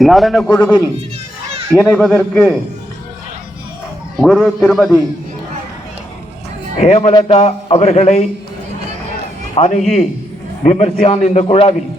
நடன குழுவில் இணைவதற்கு குரு திருமதி ஹேமலதா அவர்களை அணுகி விமர்சியான் இந்த குழாவில்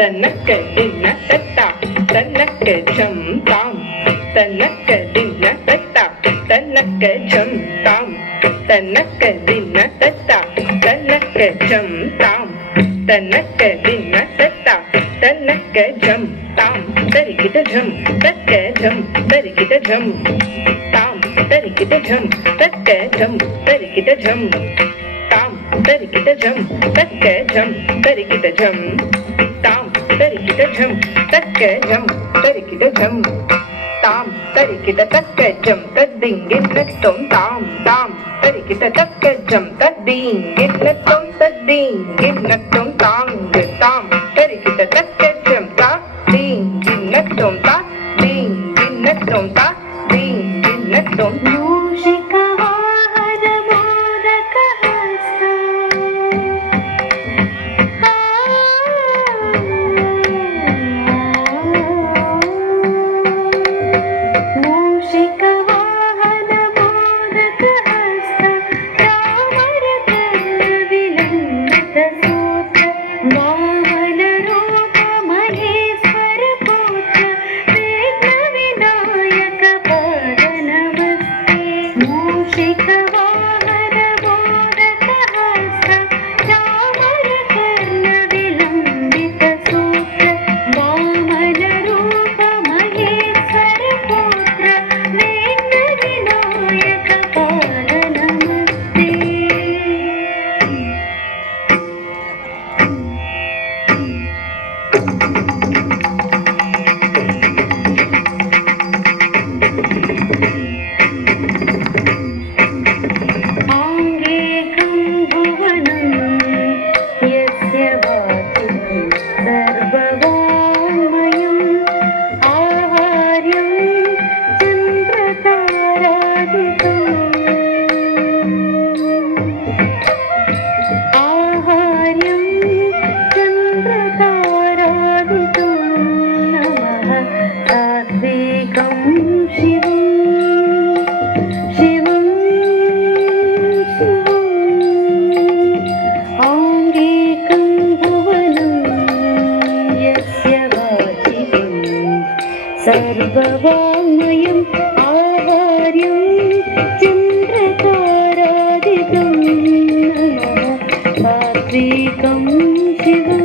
தன்னக்க தின்ன தத்தா தன்னக்க ஜம் தாம் தன்னக்க தின்ன தத்தா தன்னக்க ஜம் தாம் தன்னக்க தின்ன தத்தா தன்னக்க ஜம் தாம் தன்னக்க தின்ன தத்தா தன்னக்க ஜம் தாம் தரிக்கிட்ட ஜம் தக்க ஜம் தரிக்கிட்ட ஜம் தாம் தரிக்கிட்ட ஜம் தக்க ஜம் தரிக்கிட்ட ஜம் தாம் தரிக்கிட்ட ஜம் தக்க ஜம் தரிக்கிட்ட ஜம் தாம் தரிக்கிட்ட ஜம் தக்க ஜம் தரிக்கிட்ட ஜம் தாம் தரிக்கிட்ட தக்க ஜம் தத்திங்கின்னத்தும் தாம் தாம் தரிக்கிட்ட தக்க ஜம் தத்தீங்கின்னத்தும் தத்தீங்கின்னத்தும் தாங்கு தாம் தரிக்கிட்ட தக்க ஜம் தா தீங்கின்னத்தும் தா தீங்கின்னத்தும் தா தீங்கின்னத்தும் सर्ववाङ्मयम् आहार्यं चन्द्रतारादितं नमः सात्विकं शिवम्